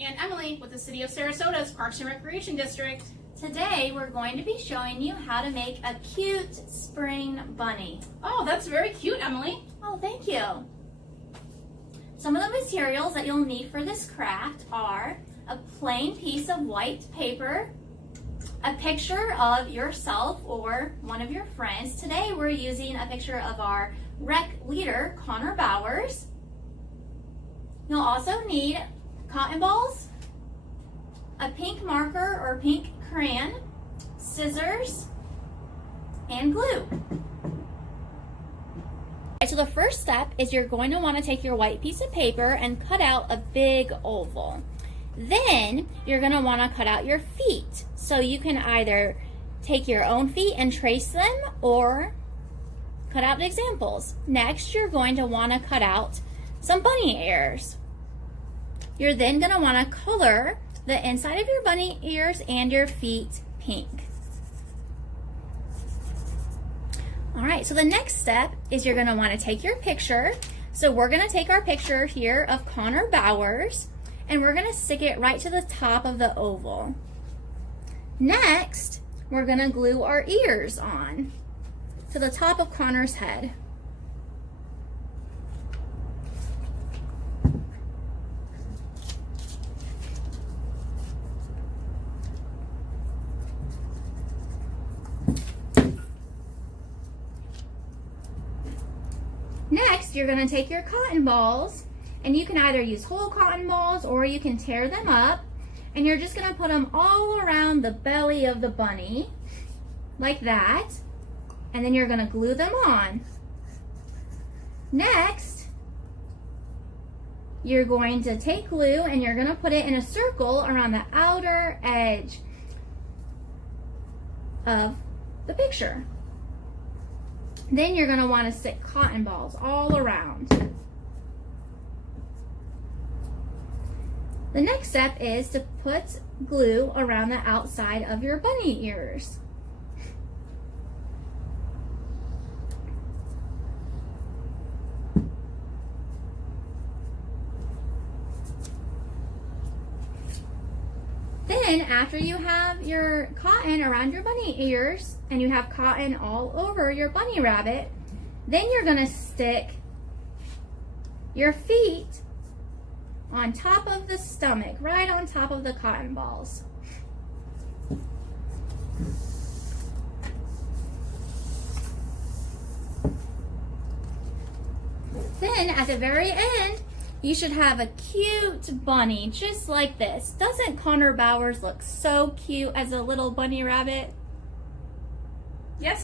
And Emily with the City of Sarasota's Parks and Recreation District. Today we're going to be showing you how to make a cute spring bunny. Oh, that's very cute, Emily. Oh, thank you. Some of the materials that you'll need for this craft are a plain piece of white paper, a picture of yourself or one of your friends. Today we're using a picture of our rec leader, Connor Bowers. You'll also need cotton balls, a pink marker or pink crayon, scissors, and glue. So the first step is you're going to want to take your white piece of paper and cut out a big oval. Then you're going to want to cut out your feet. So you can either take your own feet and trace them or cut out examples. Next, you're going to want to cut out some bunny ears. You're then going to want to color the inside of your bunny ears and your feet pink. All right, so the next step is you're going to want to take your picture. So we're going to take our picture here of Connor Bowers and we're going to stick it right to the top of the oval. Next, we're going to glue our ears on to the top of Connor's head. Next, you're going to take your cotton balls, and you can either use whole cotton balls or you can tear them up, and you're just going to put them all around the belly of the bunny, like that, and then you're going to glue them on. Next, you're going to take glue and you're going to put it in a circle around the outer edge of the picture. Then you're going to want to stick cotton balls all around. The next step is to put glue around the outside of your bunny ears. Then, after you have your cotton around your bunny ears and you have cotton all over your bunny rabbit, then you're going to stick your feet on top of the stomach, right on top of the cotton balls. Then, at the very end, you should have a cute bunny just like this. Doesn't Connor Bowers look so cute as a little bunny rabbit? Yes.